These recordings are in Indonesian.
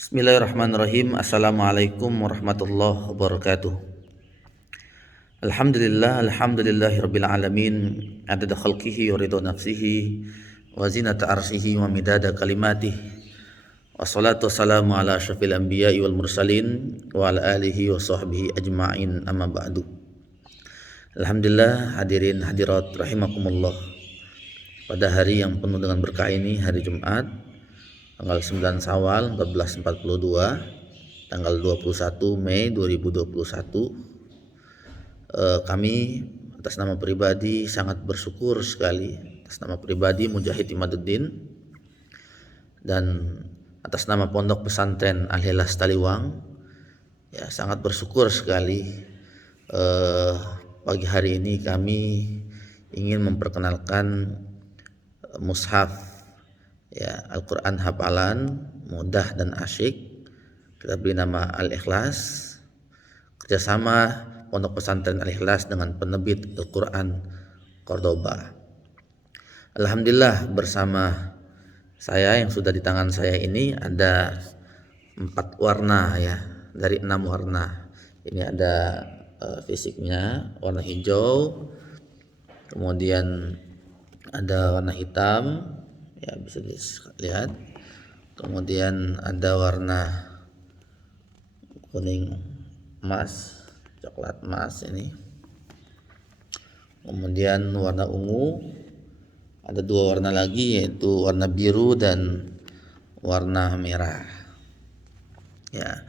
Bismillahirrahmanirrahim. Assalamualaikum warahmatullahi wabarakatuh. Alhamdulillahirabbil alamin. Adada khalqihi wa ridha nafsihi wa zinata arsyihi wa midada kalimatihi. Wassalatu wassalamu ala asyrafil anbiya'i wal mursalin wa ala alihi wa sahbihi ajma'in, amma ba'du. Alhamdulillah, hadirin hadirat rahimakumullah. Pada hari yang penuh dengan berkah ini, hari Jumat, tanggal 9 Syawal 1442, tanggal 21 Mei 2021, kami atas nama pribadi sangat bersyukur sekali, atas nama pribadi Mujahid Imaduddin dan atas nama Pondok Pesantren Al-Ikhlas Taliwang, ya sangat bersyukur sekali. Pagi hari ini kami ingin memperkenalkan mushaf, ya, Al-Quran hafalan mudah dan asyik. Kita beri nama Al-Ikhlas, kerjasama Pondok Pesantren Al-Ikhlas dengan penerbit Al-Quran Cordoba. Alhamdulillah, bersama saya yang sudah di tangan saya ini ada 4 warna, ya, dari 6 warna. Ini ada fisiknya warna hijau, kemudian ada warna hitam, ya bisa dilihat, kemudian ada warna kuning emas, coklat emas ini, kemudian warna ungu, ada 2 warna lagi yaitu warna biru dan warna merah. Ya,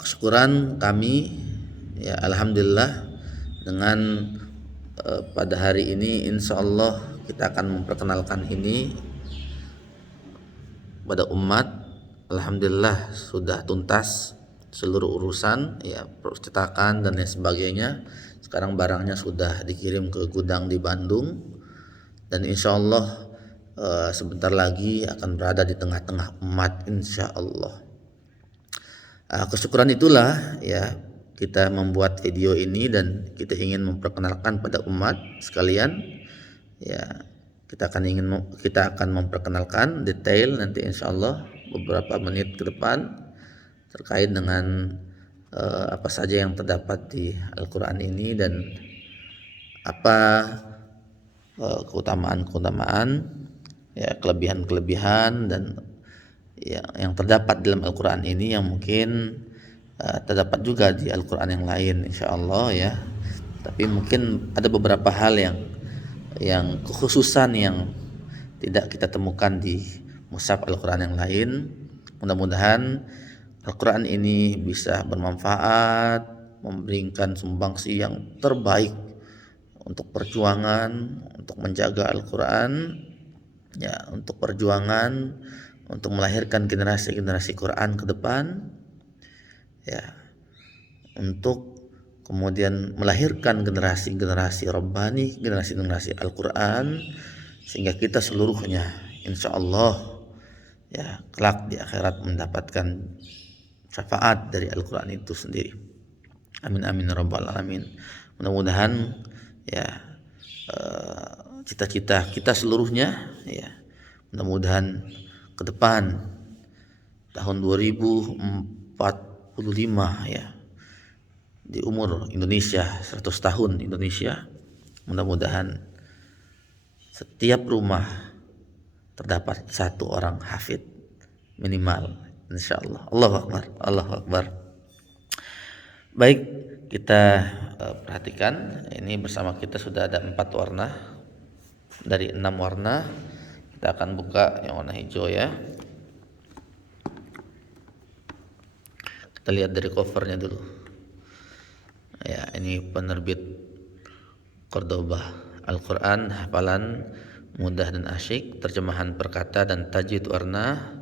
kesyukuran kami, ya, alhamdulillah, dengan pada hari ini insya Allah kita akan memperkenalkan ini pada umat. Alhamdulillah sudah tuntas seluruh urusan, ya, percetakan dan lain sebagainya. Sekarang barangnya sudah dikirim ke gudang di Bandung dan insya Allah sebentar lagi akan berada di tengah-tengah umat insya Allah. Kesyukuran itulah, ya, kita membuat video ini dan kita ingin memperkenalkan pada umat sekalian. Ya, kita akan memperkenalkan detail nanti insya Allah beberapa menit ke depan terkait dengan apa saja yang terdapat di Al-Quran ini dan apa keutamaan-keutamaan, ya, kelebihan-kelebihan dan yang terdapat dalam Al-Quran ini yang mungkin terdapat juga di Al-Quran yang lain insya Allah, ya. Tapi mungkin ada beberapa hal yang kekhususan yang tidak kita temukan di mushaf Al-Quran yang lain. Mudah-mudahan Al-Quran ini bisa bermanfaat, memberikan sumbangsi yang terbaik untuk perjuangan, untuk menjaga Al-Quran, ya, untuk perjuangan untuk melahirkan generasi-generasi Quran ke depan, ya, untuk kemudian melahirkan generasi-generasi Rabbani, generasi-generasi Al-Quran, sehingga kita seluruhnya insya Allah, ya, kelak di akhirat mendapatkan syafaat dari Al-Quran itu sendiri. Amin amin rabbal alamin. Mudah-mudahan, ya, cita-cita kita seluruhnya, ya, mudah-mudahan ke depan tahun 2045, ya, di umur Indonesia 100 tahun Indonesia, mudah-mudahan setiap rumah terdapat 1 orang hafid minimal insyaallah. Allahu Akbar, Allahu Akbar. Baik, kita perhatikan ini bersama kita sudah ada 4 warna dari 6 warna. Kita akan buka yang warna hijau, ya. Kita lihat dari covernya dulu. Ya, ini penerbit Cordoba, Al-Quran hafalan mudah dan asyik, terjemahan perkata dan tajwid warna.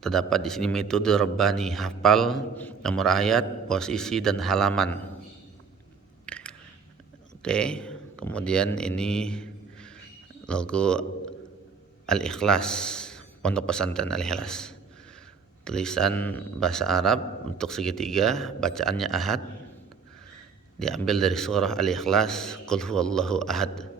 Terdapat di sini metode Rabbani, hafal, nomor ayat, posisi dan halaman. Oke, kemudian ini logo Al-Ikhlas, Pondok Pesantren Al-Ikhlas. Tulisan bahasa Arab untuk segitiga, bacaannya ahad. Diambil dari surah Al-Ikhlas, Qul huwallahu ahad.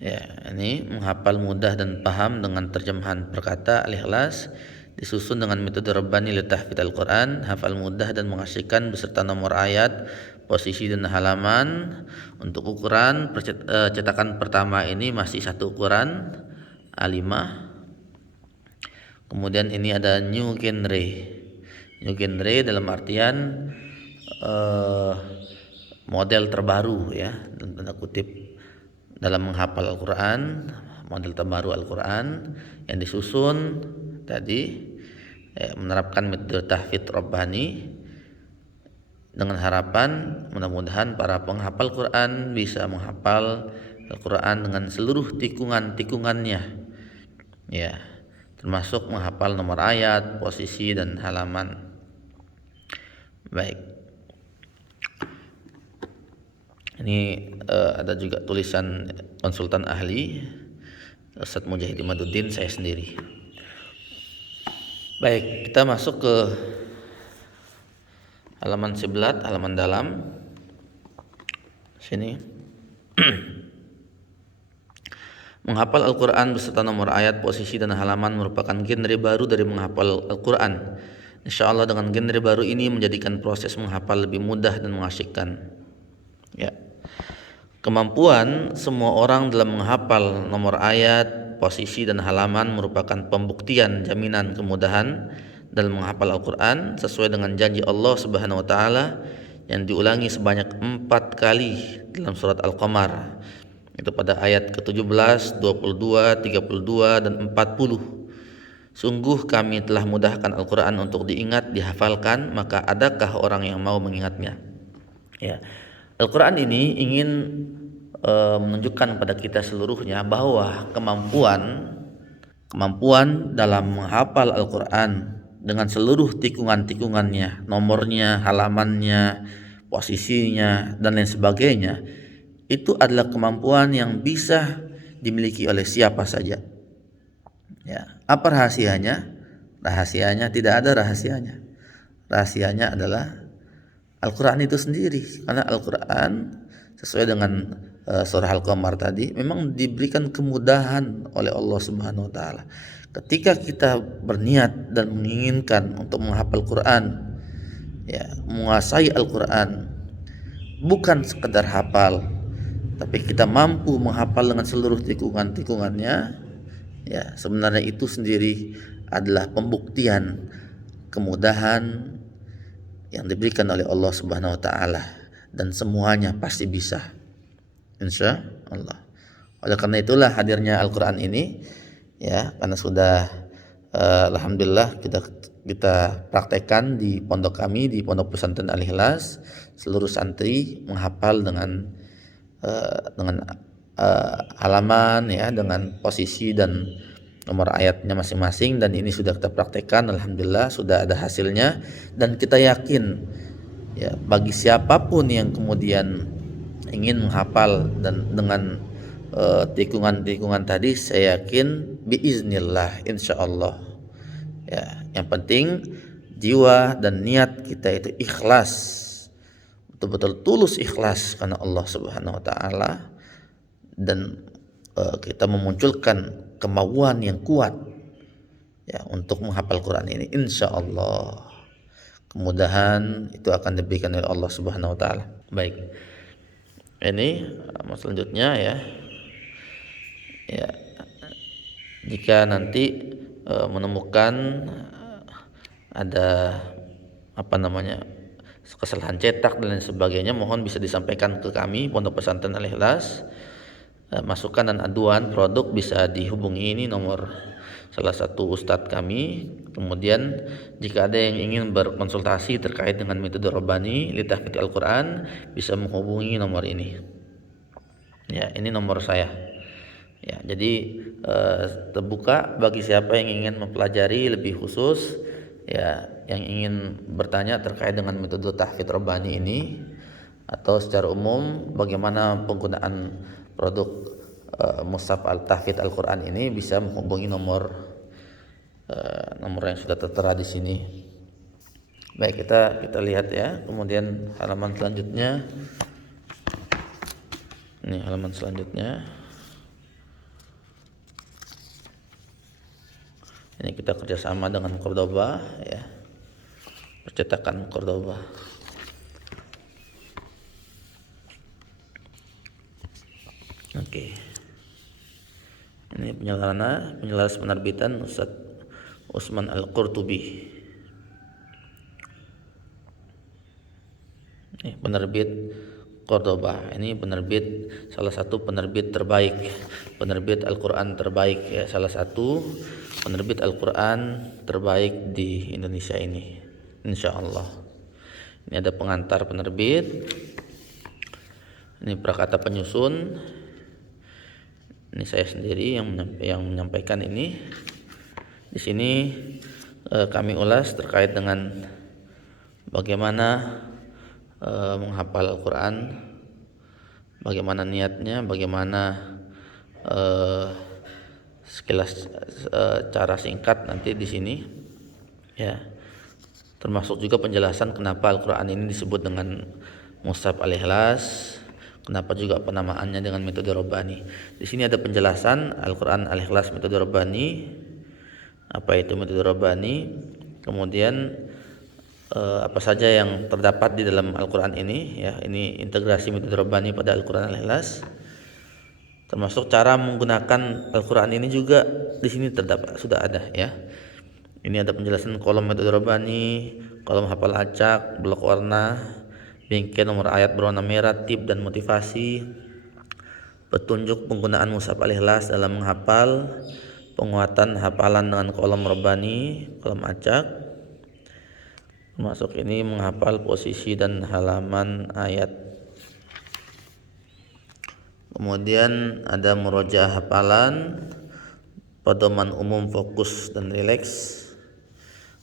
Ya, ini menghafal mudah dan paham dengan terjemahan perkata Al-Ikhlas, disusun dengan metode Rabbani li tahfidz Al-Quran, hafal mudah dan mengasyikan beserta nomor ayat, posisi dan halaman. Untuk ukuran cetakan pertama ini masih satu ukuran A5. Kemudian ini ada new genre. New genre dalam artian model terbaru ya, dalam tanda kutip, dalam menghafal Al-Quran, model terbaru Al-Quran yang disusun tadi menerapkan metode tahfidz Rabbani dengan harapan mudah-mudahan para penghafal Quran bisa menghafal Al-Quran dengan seluruh tikungan-tikungannya ya, termasuk menghafal nomor ayat, posisi dan halaman. Baik, ini ada juga tulisan konsultan ahli Ustadz Mujahid Imaduddin, saya sendiri. Baik, kita masuk ke halaman sebelah, halaman dalam sini. Menghafal Al-Quran beserta nomor ayat, posisi dan halaman merupakan genre baru dari menghafal Al-Quran. Insya Allah dengan genre baru ini menjadikan proses menghafal lebih mudah dan mengasyikkan. Ya. Kemampuan semua orang dalam menghafal nomor ayat, posisi dan halaman merupakan pembuktian jaminan kemudahan dalam menghafal Al-Quran sesuai dengan janji Allah Subhanahu wa taala yang diulangi sebanyak 4 kali dalam surat Al-Qamar. Itu pada ayat ke-17, 22, 32 dan 40. Sungguh kami telah mudahkan Al-Quran untuk diingat, dihafalkan, maka adakah orang yang mau mengingatnya? Ya. Al-Quran ini ingin menunjukkan kepada kita seluruhnya bahwa kemampuan dalam menghafal Al-Quran dengan seluruh tikungan-tikungannya, nomornya, halamannya, posisinya dan lain sebagainya, itu adalah kemampuan yang bisa dimiliki oleh siapa saja. Ya, apa rahasianya? Rahasianya tidak ada rahasianya. Rahasianya adalah Al-Quran itu sendiri, karena Al-Quran sesuai dengan surah Al-Qamar tadi memang diberikan kemudahan oleh Allah Subhanahu wa taala. Ketika kita berniat dan menginginkan untuk menghafal Quran, ya, menguasai Al-Quran, bukan sekedar hafal, tapi kita mampu menghafal dengan seluruh tikungan-tikungannya, ya, sebenarnya itu sendiri adalah pembuktian kemudahan yang diberikan oleh Allah Subhanahu wa taala, dan semuanya pasti bisa, insya Allah. Oleh karena itulah hadirnya Al-Quran ini, ya, karena sudah alhamdulillah kita praktekkan di pondok kami, di Pondok Pesantren Al-Ikhlas, seluruh santri menghafal dengan halaman, ya, dengan posisi dan nomor ayatnya masing-masing, dan ini sudah kita praktekkan, alhamdulillah sudah ada hasilnya, dan kita yakin, ya, bagi siapapun yang kemudian ingin menghafal dan dengan tikungan-tikungan tadi, saya yakin biiznillah, insyaallah, ya, yang penting jiwa dan niat kita itu ikhlas, betul-betul tulus ikhlas karena Allah Subhanahu wa taala, dan kita memunculkan kemauan yang kuat, ya, untuk menghafal Quran ini, insya Allah kemudahan itu akan diberikan oleh Allah Subhanahu wa taala. Baik, ini selanjutnya, ya, jika nanti menemukan ada kesalahan cetak dan lain sebagainya, mohon bisa disampaikan ke kami Pondok Pesantren Al-Ikhlas. Masukan dan aduan produk bisa dihubungi ini nomor salah satu ustadz kami. Kemudian jika ada yang ingin berkonsultasi terkait dengan metode Rabbani li tahfidz Al-Quran, bisa menghubungi nomor ini. Ya, ini nomor saya. Ya, jadi terbuka bagi siapa yang ingin mempelajari lebih khusus, ya, yang ingin bertanya terkait dengan metode tahfidz Rabbani ini, atau secara umum bagaimana penggunaan produk Mushaf Al-Tahfidz Al-Quran ini, bisa menghubungi nomor yang sudah tertera di sini. Baik, kita lihat, ya. Kemudian halaman selanjutnya. Ini halaman selanjutnya. Ini kita kerjasama dengan Cordoba ya, percetakan Cordoba. Oke. Ini penjelasan penerbitan Ustaz Utsman Al-Qurtubi. Ini penerbit Cordoba. Ini penerbit, salah satu penerbit terbaik, penerbit Al-Quran terbaik ya, salah satu penerbit Al-Quran terbaik di Indonesia ini, insya Allah. Ini ada pengantar penerbit, ini prakata penyusun, ini saya sendiri yang menyampaikan ini. Di sini kami ulas terkait dengan bagaimana menghafal Al-Quran, bagaimana niatnya, bagaimana sekilas cara singkat nanti di sini ya, termasuk juga penjelasan kenapa Al-Quran ini disebut dengan Mushaf Al-Ikhlas, kenapa juga penamaannya dengan metode Rabbani. Di sini ada penjelasan Al-Quran Al-Ikhlas metode Rabbani, apa itu metode Rabbani, kemudian apa saja yang terdapat di dalam Al-Quran ini ya, ini integrasi metode Rabbani pada Al-Quran Al-Ikhlas, termasuk cara menggunakan Al-Quran ini juga di sini terdapat, sudah ada ya. Ini ada penjelasan kolom metode Rabbani, kolom hafal acak, blok warna, bingkai nomor ayat berwarna merah, tip dan motivasi, petunjuk penggunaan Mushaf Al-Ikhlas dalam menghafal, penguatan hafalan dengan kolom Rabbani, kolom acak, termasuk ini menghafal posisi dan halaman ayat. Kemudian ada murojaah hafalan, pedoman umum, fokus dan rileks.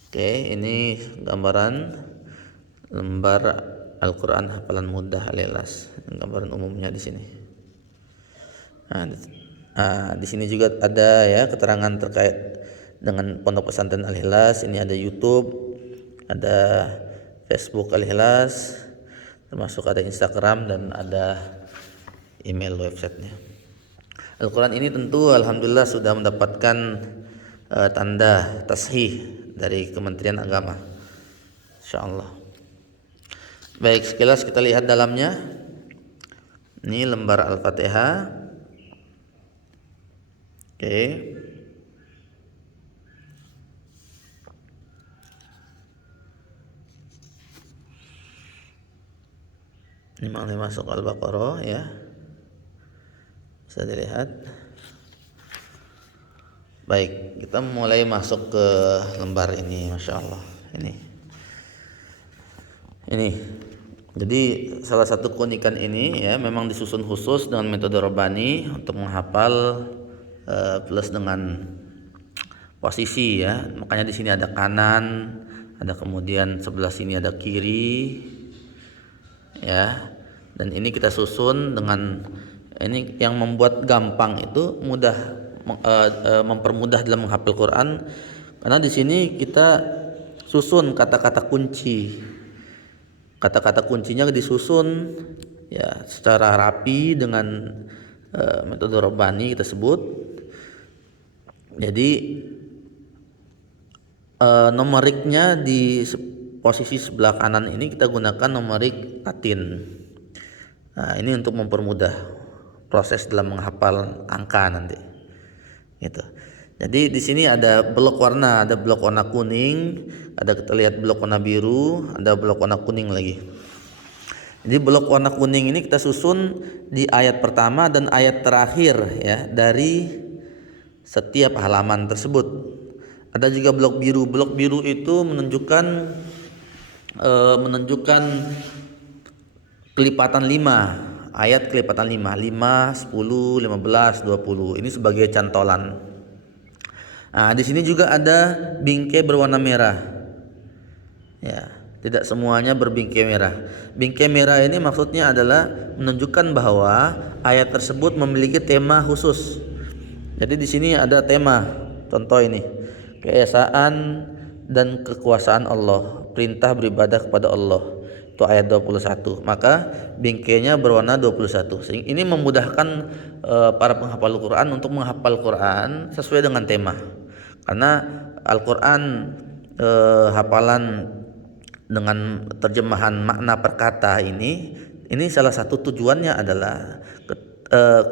Oke, ini gambaran lembar Al-Quran hafalan mudah Al-Ikhlas, gambaran umumnya di sini. Di sini juga ada ya keterangan terkait dengan Pondok Pesantren Al-Ikhlas. Ini ada YouTube, ada Facebook Al-Ikhlas, termasuk ada Instagram dan ada email websitenya. Al-Quran ini tentu alhamdulillah sudah mendapatkan tanda tashih dari Kementerian Agama, insyaallah. Baik, sekilas kita lihat dalamnya. Ini lembar Al-Fatihah. Oke. Ini masuk Al-Baqarah ya, bisa dilihat. Baik, kita mulai masuk ke lembar ini, masya Allah. Ini. Jadi salah satu keunikan ini ya, memang disusun khusus dengan metode Rabbani untuk menghafal plus dengan posisi ya. Makanya di sini ada kanan, ada kemudian sebelah sini ada kiri ya. Dan ini kita susun dengan ini yang membuat gampang itu mudah, mempermudah dalam menghafal Quran, karena di sini kita susun kata-kata kunci. Kata-kata kuncinya disusun ya secara rapi dengan metode Rabbani kita sebut. Jadi numeriknya di posisi sebelah kanan ini kita gunakan numerik Latin. Nah, ini untuk mempermudah proses dalam menghafal angka nanti. Gitu. Jadi di sini ada blok warna, ada blok warna kuning, ada kita lihat blok warna biru, ada blok warna kuning lagi. Jadi blok warna kuning ini kita susun di ayat pertama dan ayat terakhir ya dari setiap halaman tersebut. Ada juga blok biru. Blok biru itu menunjukkan kelipatan 5, ayat kelipatan 5, 10, 15, 20. Ini sebagai cantolan. Nah, di sini juga ada bingkai berwarna merah. Ya, tidak semuanya berbingkai merah. Bingkai merah ini maksudnya adalah menunjukkan bahwa ayat tersebut memiliki tema khusus. Jadi di sini ada tema. Contoh ini, keesaan dan kekuasaan Allah, perintah beribadah kepada Allah. Itu ayat 21. Maka bingkainya berwarna 21. Ini memudahkan para penghafal Quran untuk menghafal Quran sesuai dengan tema. Karena Al-Quran hafalan dengan terjemahan makna perkata ini salah satu tujuannya adalah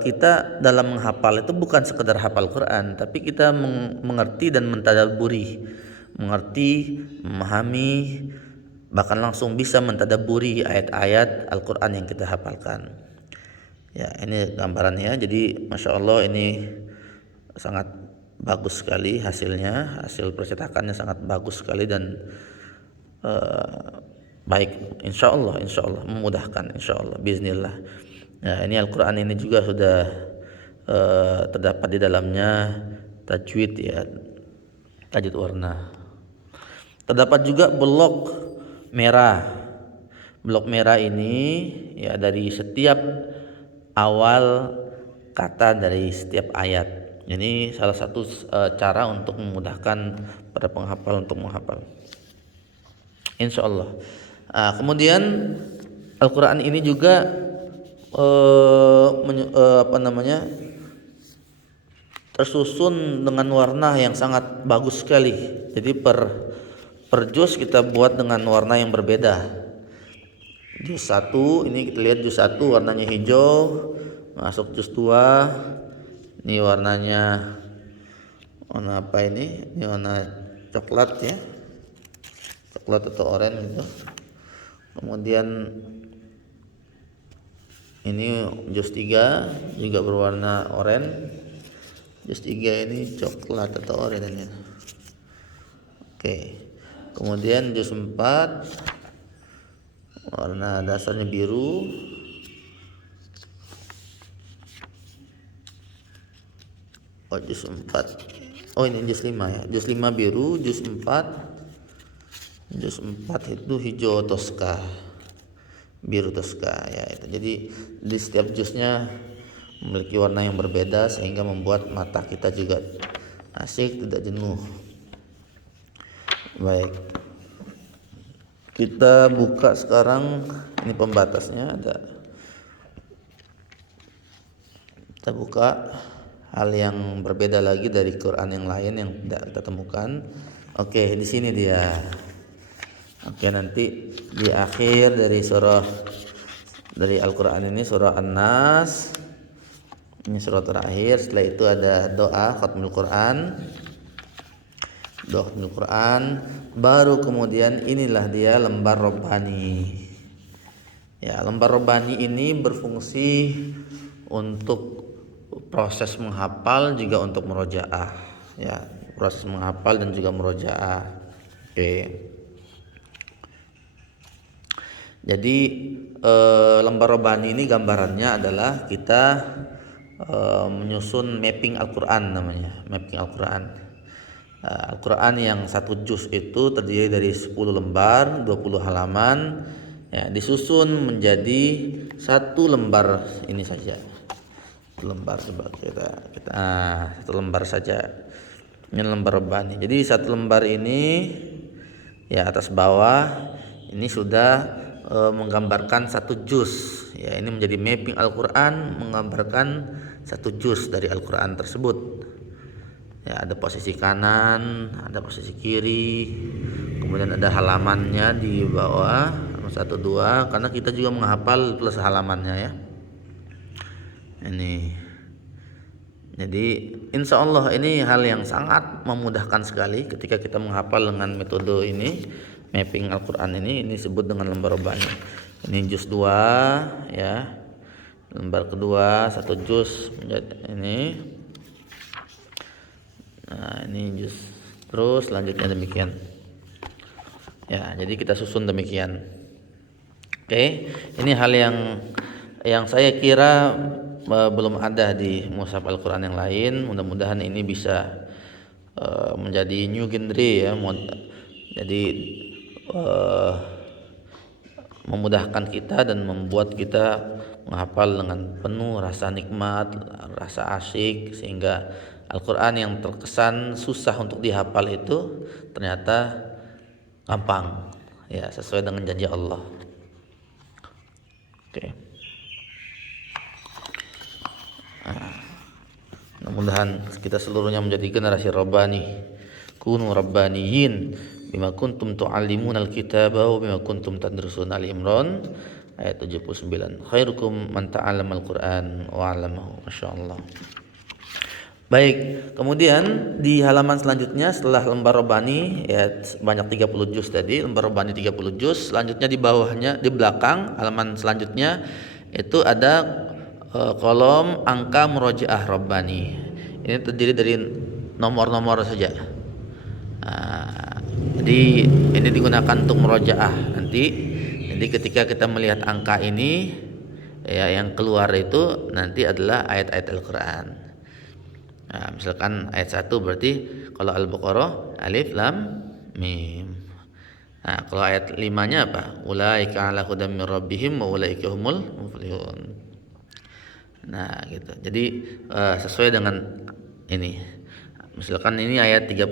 kita dalam menghafal itu bukan sekedar hafal Quran, tapi kita mengerti dan mentadabburi, mengerti, memahami, bahkan langsung bisa mentadabburi ayat-ayat Al-Quran yang kita hafalkan. Ya, ini gambarannya. Jadi Masya Allah, ini sangat bagus sekali hasilnya, hasil percetakannya sangat bagus sekali dan baik, insya Allah memudahkan, insya Allah, biiznillah. Nah, ini Al-Quran ini juga sudah terdapat di dalamnya tajwid, ya, tajwid warna. Terdapat juga blok merah. Blok merah ini ya dari setiap awal kata dari setiap ayat. Ini salah satu cara untuk memudahkan para penghafal untuk menghafal, insya Allah. Kemudian Al-Quran ini juga tersusun dengan warna yang sangat bagus sekali. Jadi per juz kita buat dengan warna yang berbeda. Juz 1 ini kita lihat, juz 1 warnanya hijau, masuk juz 2 ini warnanya warna apa ini? Ini warna coklat, ya, coklat atau oranye gitu. Kemudian ini juz 3 juga berwarna oranye. Juz 3 ini coklat atau oranye. Oke. Kemudian juz 4 warna dasarnya biru. Juz 4. Ini juz 5 ya. Juz 5 biru, juz 4 itu hijau toska, biru toska, ya itu. Jadi di setiap juznya memiliki warna yang berbeda sehingga membuat mata kita juga asik, tidak jenuh. Baik, kita buka sekarang, ini pembatasnya ada. Kita buka hal yang berbeda lagi dari Quran yang lain yang tidak kita temukan. Oke, di sini dia. Oke, nanti di akhir dari Al-Quran ini surah An-Nas. Ini surah terakhir. Setelah itu ada doa khatmul Quran. Doa khatmul Quran. Baru kemudian inilah dia lembar Rabbani. Ya, lembar Rabbani ini berfungsi untuk proses menghafal juga untuk murojaah. Ya, proses menghafal dan juga murojaah. Oke. Jadi lembar Rabbani ini gambarannya adalah kita menyusun mapping Al-Quran, namanya mapping Al-Quran. Al-Quran yang satu juz itu terdiri dari 10 lembar, 20 halaman, ya, disusun menjadi satu lembar ini saja. Satu lembar, coba kita satu lembar saja. Ini lembar Rabbani. Jadi satu lembar ini, ya, atas bawah ini sudah menggambarkan satu juz, ya, ini menjadi mapping Al-Quran, menggambarkan satu juz dari Al-Quran tersebut. Ya, ada posisi kanan, ada posisi kiri, kemudian ada halamannya di bawah 1, 2, karena kita juga menghafal plus halamannya, ya. Ini. Jadi insya Allah ini hal yang sangat memudahkan sekali ketika kita menghafal dengan metode ini. Mapping Al-Quran ini disebut dengan lembar Rabbani. Ini juz 2, ya. Lembar kedua satu juz menjadi ini. Nah, ini juz. Terus selanjutnya demikian. Ya, jadi kita susun demikian. Oke, ini hal yang saya kira belum ada di mushaf Al-Quran yang lain. Mudah-mudahan ini bisa menjadi new genre, ya. Jadi memudahkan kita dan membuat kita menghafal dengan penuh rasa nikmat, rasa asyik, sehingga Al-Quran yang terkesan susah untuk dihafal itu ternyata gampang, ya, sesuai dengan janji Allah. Oke. Mudah-mudahan kita seluruhnya menjadi generasi Rabbani. kunu rabbaniyin bima kuntum tu'allimunal kitaba wa bima kuntum tadrusuna. Al-Imran ayat 79. Khairukum man ta'allamal Qur'an wa 'allamahu. Masyaallah. Baik, kemudian di halaman selanjutnya setelah lembar Rabbani ya banyak 30 juz tadi, lembar Rabbani 30 juz, selanjutnya di bawahnya di belakang halaman selanjutnya itu ada kolom angka murojaah Rabbani. Ini terdiri dari nomor-nomor saja. Jadi ini digunakan untuk murojaah nanti. Jadi ketika kita melihat angka ini ya yang keluar itu nanti adalah ayat-ayat Al-Qur'an. Nah, misalkan ayat 1 berarti kalau Al-Baqarah alif lam mim. Nah, kalau ayat 5-nya apa? Ulaika ala hudam min rabbihim wa ulaika humul muflihun. Nah, gitu. Jadi sesuai dengan ini. Misalkan ini ayat 30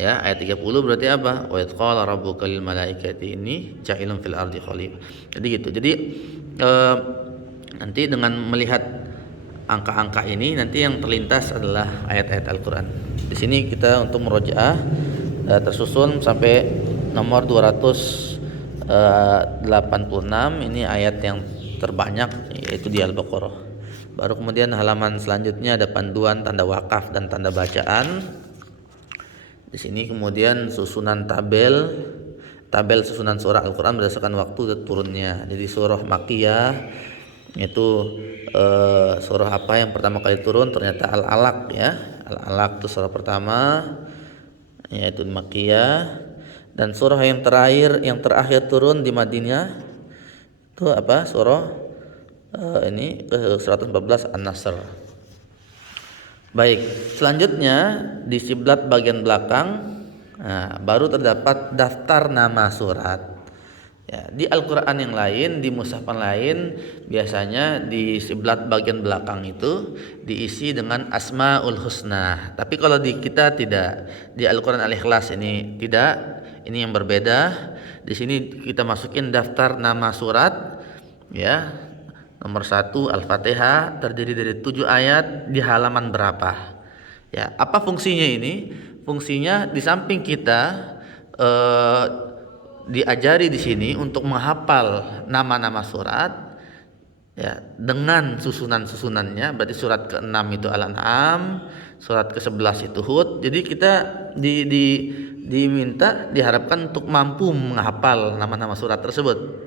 ya, ayat 30 berarti apa? Wa idh qala rabbuka lil malaikati inni ja'ilun fil ardi khalifah. Jadi gitu. Jadi nanti dengan melihat angka-angka ini nanti yang terlintas adalah ayat-ayat Al-Qur'an. Di sini kita untuk murojaah tersusun sampai nomor 286. Ini ayat yang terbanyak yaitu di Al-Baqarah. Baru kemudian halaman selanjutnya ada panduan tanda wakaf dan tanda bacaan. Di sini kemudian susunan tabel susunan surah Al-Qur'an berdasarkan waktu turunnya. Jadi surah Makkiyah itu surah apa yang pertama kali turun? Ternyata Al-Alaq ya. Al-Alaq itu surah pertama yaitu Makkiyah, dan surah yang terakhir turun di Madinah itu apa? Surah ini ke 114 An-Nasr. Baik, selanjutnya di siblat bagian belakang baru terdapat daftar nama surat. Ya, di Al-Qur'an yang lain, di mushaf lain biasanya di siblat bagian belakang itu diisi dengan Asmaul Husna. Tapi kalau di kita tidak. Di Al-Qur'an Al-Ikhlas ini tidak. Ini yang berbeda. Di sini kita masukin daftar nama surat ya. Nomor 1 Al-Fatihah terdiri dari 7 ayat di halaman berapa. Ya, apa fungsinya ini? Fungsinya di samping kita diajari di sini untuk menghafal nama-nama surat ya dengan susunannya. Berarti surat ke-6 itu Al-An'am, surat ke-11 itu Hud. Jadi kita diharapkan untuk mampu menghafal nama-nama surat tersebut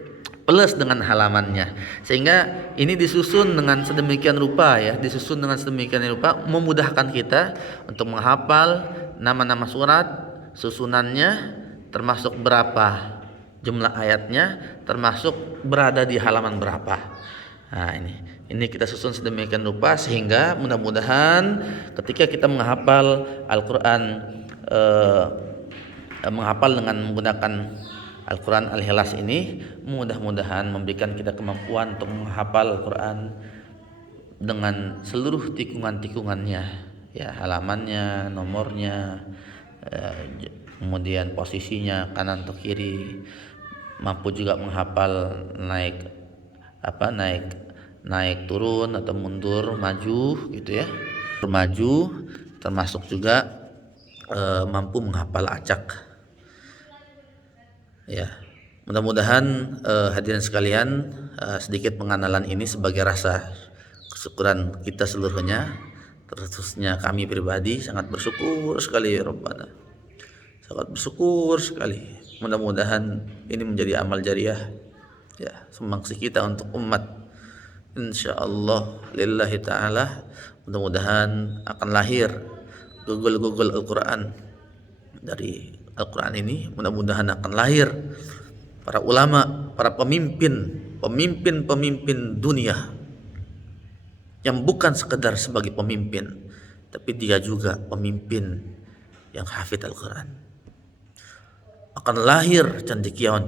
plus dengan halamannya, sehingga ini disusun dengan sedemikian rupa memudahkan kita untuk menghafal nama-nama surat, susunannya, termasuk berapa jumlah ayatnya, termasuk berada di halaman berapa. Nah, ini kita susun sedemikian rupa sehingga mudah-mudahan ketika kita menghafal Al-Qur'an menghafal dengan menggunakan Al-Qur'an Al-Ikhlas ini mudah-mudahan memberikan kita kemampuan untuk menghafal Al-Qur'an dengan seluruh tikungan-tikungannya ya, halamannya, nomornya, kemudian posisinya kanan atau kiri, mampu juga menghafal naik turun atau mundur maju gitu ya, maju, termasuk juga mampu menghafal acak ya. Mudah-mudahan hadirin sekalian sedikit pengenalan ini sebagai rasa kesyukuran kita seluruhnya, khususnya kami pribadi sangat bersyukur sekali ya Rabbana. Sangat bersyukur sekali. Mudah-mudahan ini menjadi amal jariah ya, sumbangsih kita untuk umat. Insyaallah lillahi taala. Mudah-mudahan akan lahir gugul-gugul Al-Qur'an. Dari Al-Qur'an ini mudah-mudahan akan lahir para ulama, para pemimpin dunia yang bukan sekedar sebagai pemimpin, tapi dia juga pemimpin yang hafid Al-Qur'an. Akan lahir cendekiawan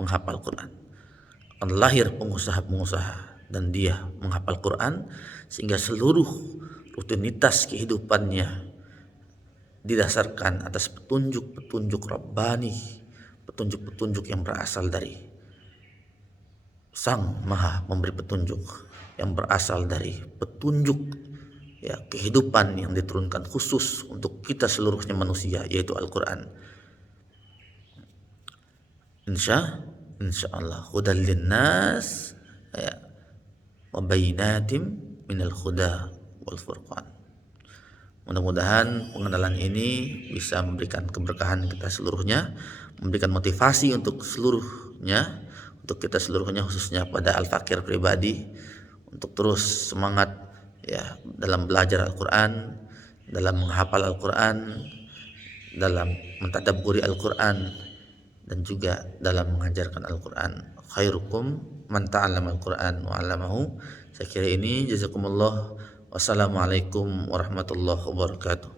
penghafal Quran. Akan lahir pengusaha-pengusaha dan dia menghafal Quran sehingga seluruh rutinitas kehidupannya didasarkan atas petunjuk-petunjuk Rabbani, petunjuk-petunjuk yang berasal dari Sang Maha Memberi Petunjuk, yang berasal dari petunjuk ya kehidupan yang diturunkan khusus untuk kita seluruhnya manusia, yaitu Al-Quran. Insya Allah hudal linnas ya, wa bayyinatim minal huda wal furqan. Mudah-mudahan pengenalan ini bisa memberikan keberkahan kita seluruhnya, memberikan motivasi untuk seluruhnya, untuk kita seluruhnya, khususnya pada al-fakir pribadi, untuk terus semangat ya dalam belajar Al-Quran, dalam menghafal Al-Quran, dalam mentadabburi Al-Quran, dan juga dalam mengajarkan Al-Quran. Khairukum man ta'allama Al-Quran wa 'allamahu. Saya kira ini, jazakumullah. Wassalamualaikum warahmatullahi wabarakatuh.